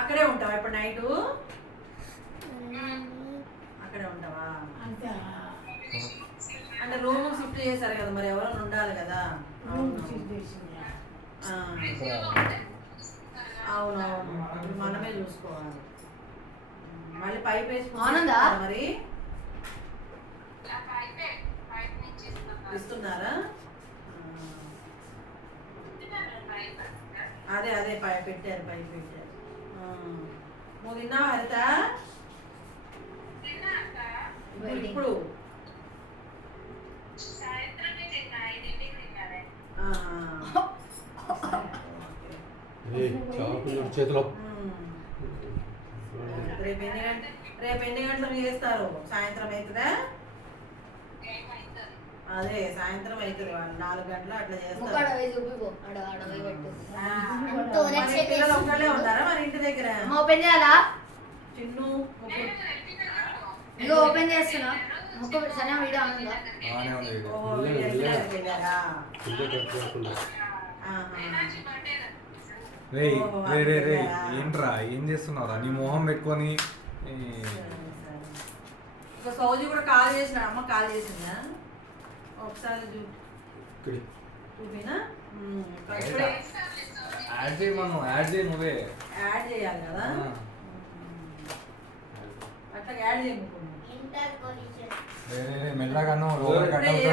అక్కడే ఉంటావా ఇప్పుడు నైట్? అక్కడే ఉంటావా? అంటే రూమ్ షిఫ్ట్ చేశారు కదా, మరి ఎవరైనా ఉండాలి కదా. అవునవును, ఇప్పుడు మనమే చూసుకోవాలి. మళ్ళీ పైప్ వేసి మరి ఇస్తున్నారా? అదే అదే పెట్టారు, పైప్ పెట్టారు. నువ్వు తిన్నావా హరిత? ఇప్పుడు చేతిలో రేపు ఎన్ని గంటలకు చేస్తారు? సాయంత్రం అవుతుందా? అదే సాయంత్రం అవుతుంది, 4 గంటలు అట్లా చేస్తారు. పిల్లలు ఒక్కళ్ళే ఉన్నారా మరి ఇంటి దగ్గర? ఓపెన్ చేయాలా? చిన్ను ఇగో ఓపెన్ చేస్తున్నా. సరే వీడియో ఆనుందా? ఏంట్రా ఏం చేస్తున్నారా? నీ మొహం పెట్టుకొని. సౌజీ కూడా కాల్ చేసిన, అమ్మ కాల్ చేసిందా? ఒకసారి చూపినా? యాడ్ చేయమను, యాడ్ చేయి, నువ్వే యాడ్ చేయాలి కదా. అట్లా యాడ్ చేయకుండా మెల్లగాను కవర్ కట్టేది.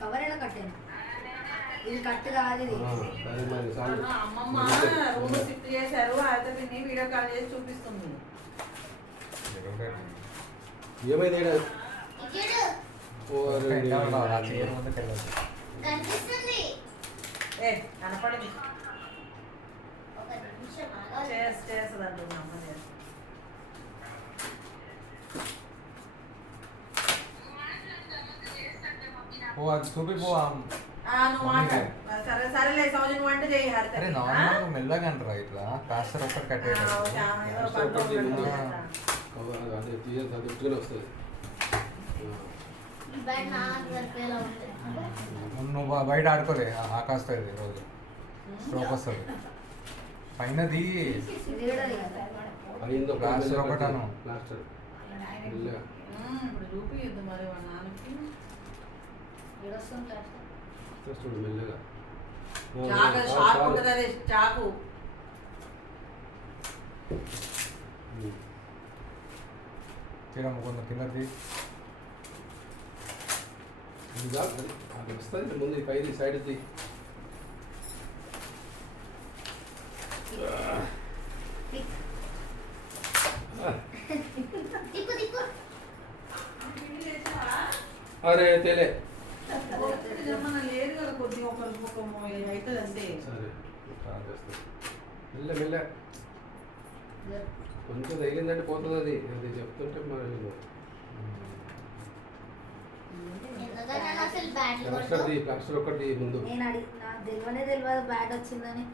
కవర్ ఎలా కట్టాను? ఇది కట్టు కాదు, ఇది అమ్మమ్మ రూమ్ షిఫ్ట్ చేశారు, అయితే దీన్ని వీడియో కాల్ చేసి చూపిస్తుంది. ఏమైంది? కనపడదు, చేస్తుంది అంటున్నా అమ్మ చేస్తుంది. ఓ అది చూపిపో. నువ్వు మాట్లాడు. సరే సరేలే సౌజీ, నువ్వు అంటే చేయి హరిత. అరే నార్మల్ మెల్లగా అంటారా ఇట్లా ప్లాస్టర్ ఒక్కటి కట్టేది. వస్తుంది. నువ్వు బయట ఆడుకోలే, ఆకాస్తుంది రోజు స్ట్రోక్ వస్తుంది. పైనది ప్లాస్టర్ ఒకటాను. ఇప్పుడు చూపిద్దు మరి వాళ్ళ నాన్నకి. మెల్లగా చాకు ఉంటుంది, అదే చాకు. తీరమ్మ కొంచెం కిందది వస్తుంది ముందు పైది సైడ్ది. అరే తెలే లేదు కదా, కొద్దిగా ఒకరికి ఒక అవుతుంది అంతే. సరే మెల్ల మెల్ల కొంచెం తగిలిందంటే పోతుంది. అది అది చెప్తుంటే మరి ప్లాస్టర్ ఒకటి ముందు. తెలియదు బ్యాట్ వచ్చిందని.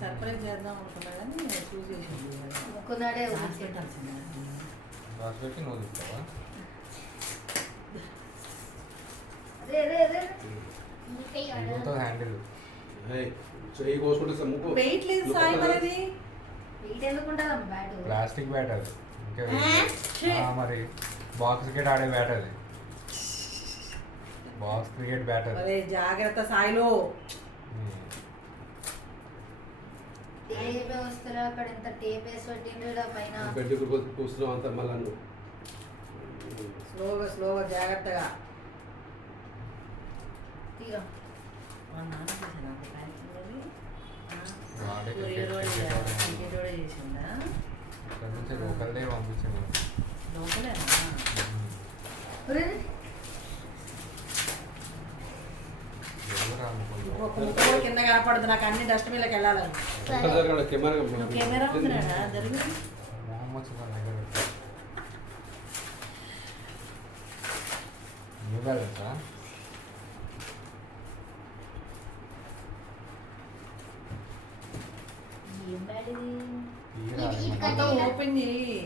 సర్ప్రైజ్ చేద్దాం అనుకున్నా కానీ చూసేసి రాసి నువ్వు చెప్తావా? హ్యాండిల్ చెయ్యి కోసుకుంటే ముక్కు వెయిట్ లేదు సాయి మరి. ప్లాస్టిక్ బ్యాట్ అది. మరి బాక్స్ క్రికెట్ ఆడే బ్యాట్ అది. బాక్స్ క్రికెట్ బ్యాట్ అది. జాగ్రత్త సాయిలో. అక్కడ ఎంత టేప్ వేసి పెట్టిండ్రు పైన. కూర్చున్నావు అంత మళ్ళీ స్లోగా స్లోగా జాగ్రత్తగా. చేసిందా? లోకల్దే పంపించింది. లోకలేనా? కింద కనపడుతుంది నాకు, అన్ని డస్ట్బిన్లకు వెళ్ళాలని. కెమెరా ఉందిరా జరుగు. మొత్తం ఓపెన్ చేయి.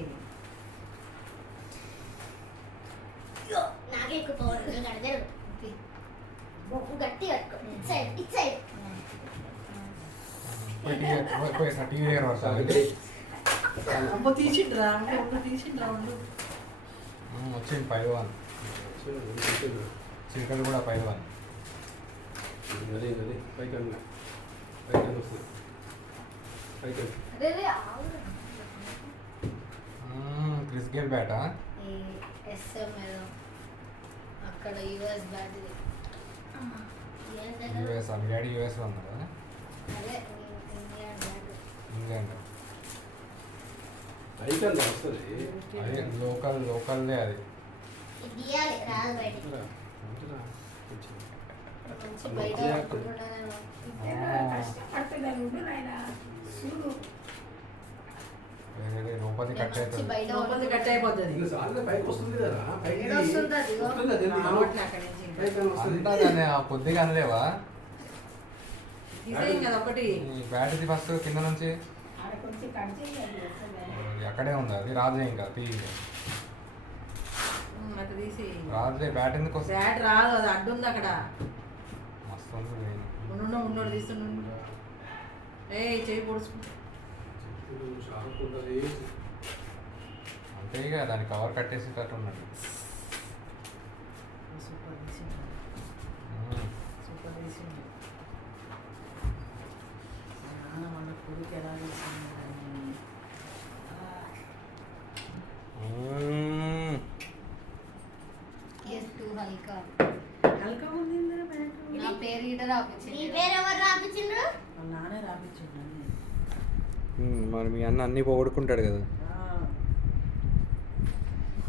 నాకే ఎక్కువ పవర్ కడతారు బొక్కు గట్టి కట్టుకో it side it side TV దగ్గర వస్తాను అమ్మ తీసిండ్రా, అమ్మ తీసిండ్రా ఉండు. వచ్చింది పైల్వాన్ చిరుకలు కూడా పైల్వాన్ అదే అదే పైకన్నా పైకన్నా వస్తుంది పైకన్నా అదే ఆవురా క్రిస్ గేల్ బ్యాటా ఎస్ఎం ఏదో అక్కడ యుఎస్ బ్యాట్ ఇది యూఎస్ మీ డాడీ యూఎస్లో ఉన్నారు కదా అదే ఇంగ్లాండ్ బ్యాట్ ఇంగ్లాండ్ పైకన్నా వస్తుంది అదే లోకల్దే అది ఇది తీయాలి రాదు బయటికి ఉంటురా, ఉంటురా, కొంచెం. మంచి బయట పట్టుకుంటున్నా నేను లోపలిది కట్ మంచి అవుతుంది బయట లోపలిది కట్ అయిపోతుంది. ఇంకా సార్లు పైకి వస్తుంది కదా పైకి ఏడ వస్తుంది అది? వస్తుంది అది ఎందుకు? రావట్లే అక్కడి నుంచి ఇంకా. పైకన్నా వస్తుంది అంతా దాన్ని ఆ కొద్దిగా అనలేవా తీసేయం కదా ఒకటి. ఈ బ్యాటరీ ఫస్ట్ కింద నుంచి అక్కడే ఉంది అది రాదులే ఇంకా తీయండి అట్లా తీసి. రాదులే బ్యాట్ ఎందుకు వస్తుంది బ్యాట్ రాదు, అది అడ్డు ఉంది అక్కడ. మస్తు ఉంది ఉన్నోడు తీస్తుండు. చేయి పొడుచుకుంటా. షార్ప్ ఉంటుంది అంతే ఇక దాని కవర్ కట్టేసేటట్టు ఉన్నాడు సూపర్ తీసిండు, సూపర్ తీసిండు. మా నాన్న మన కొడుకు ఎలా తీసిండు అని. ఎస్ టూ హల్కా హల్కా ఉంది ఇందులో బ్యాట్. నా పేరు గిట్ట రాపించింది నీ పేరు ఎవరు రాపించిండ్రు వాళ్ళ నాన్నే రాపించిండు అన్ని. మరి మీ అన్న అన్నీ పోగొట్టుకుంటాడు కదా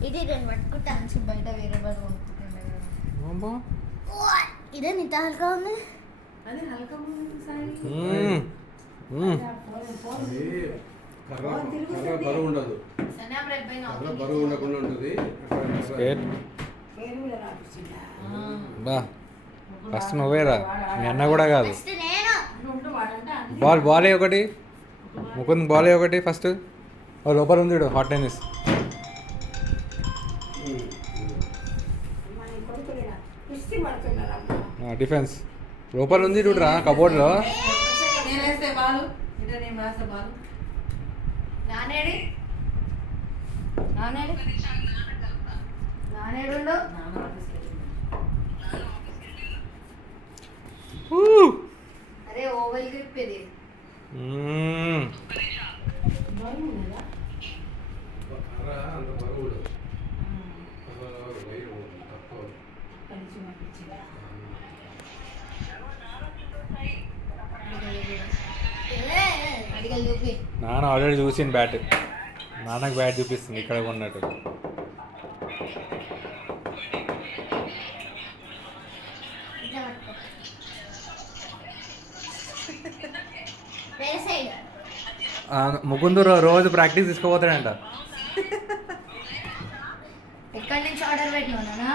ఇది నేను పట్టుకుంటా నుంచి బయట వేరే వాళ్ళు కొనుక్కుంటుండే కదా ఇదే నిత హల్కా ఉంది అది హల్కా ఉంది సాయి. అది కర్ర కర్ర బరువు ఉండదు సన్నా బ్రెడ్ పైన కర్ర బరువు ఉండకుండా ఉంటుంది బా ఫస్ట్ నువ్వేరా మీ అన్న కూడా కాదు ఫస్ట్ నేను ఉంటూ వాడంటే అన్ని బాల్ ఒకటి ముకుంద్ బాల్ ఒకటి ఫస్ట్ లోపల ఉంది చూడు హాట్ టెన్నిస్ డిఫెన్స్ లోపల ఉంది చూడరా కబోర్డ్లో నేను వేస్తే బాలు, ఇదే నేను వేస్తే బాలు. నానేడి నానేడు నానేడు నాన్న ఆఫీస్కి వెళ్ళిండు. అరే ఓవల్ గ్రిప్ ఇది కర్ర అంత బరువు ఉండదు కర్ర వెయిట్ తక్కువ అడిగలు చూపి నాన్న ఆల్రెడీ చూసింది బ్యాట్ నాన్నకు బ్యాట్ చూపిస్తుంది ఇక్కడ ఉన్నట్టు ఇట్లా పట్టుకో వేరే సైడ్ ముకుంద్ రోజు ప్రాక్టీస్ తీసుకుపోతాడంట ఎక్కడి నుంచి ఆర్డర్ పెట్టినా